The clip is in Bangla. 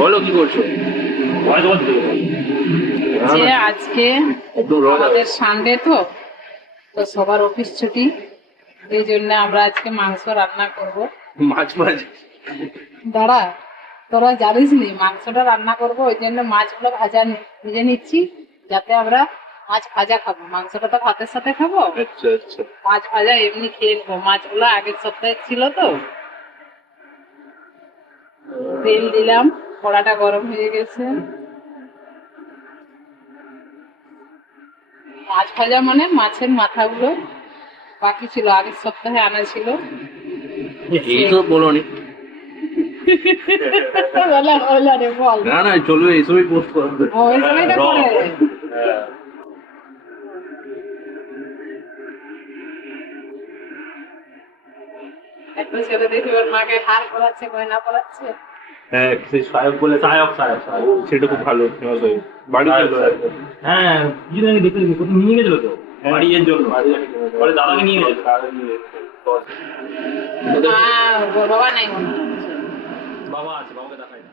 বলো কি করছো? যে আজকে আমাদের সানডে তো তো সবার অফিস ছুটি, এই জন্য আমরা আজকে মাংস রান্না করব। মাছ মাছ দাঁড়া, তোরা জানিস নি মাংসটা রান্না করব, ওই জন্য মাছগুলো ভেজে নিচ্ছি, যাতে আমরা মাছ ভাজা খাবো। মাংসটা তো ভাতের সাথে খাবো, আচ্ছা আচ্ছা। মাছ ভাজা এমনি খেয়ে নেবো। মাছগুলো আগের সপ্তাহে ছিল তো। তেল দিলাম, কড়াটা গরম হয়ে গেছে। মাছ ভাজা মানে মাছের মাথাগুলো বাকি ছিল, আগের সপ্তাহে আনা ছিল। এইসব বলোনি। বল না না চলবে, এইসবই পোস্ট করবে। ওই সময়টা করে একটা ছেলে দেখি ওর মাকে হার পড়াচ্ছে, গয়না পড়াচ্ছে। হ্যাঁ সেই সায়ক বলে, সায়ক সায়ক সায়ক, সেটা খুব ভালো ফেমাস হয় বাড়ি চলো। হ্যাঁ কিছুদিন আগে দেখতে কোথাও নিয়ে গেছিল তো বাড়ি এর জন্য, পরে দাদাকে নিয়ে গেছিল। বাবা নাই মনে হয়। বাবা আছে, বাবাকে দেখাই না।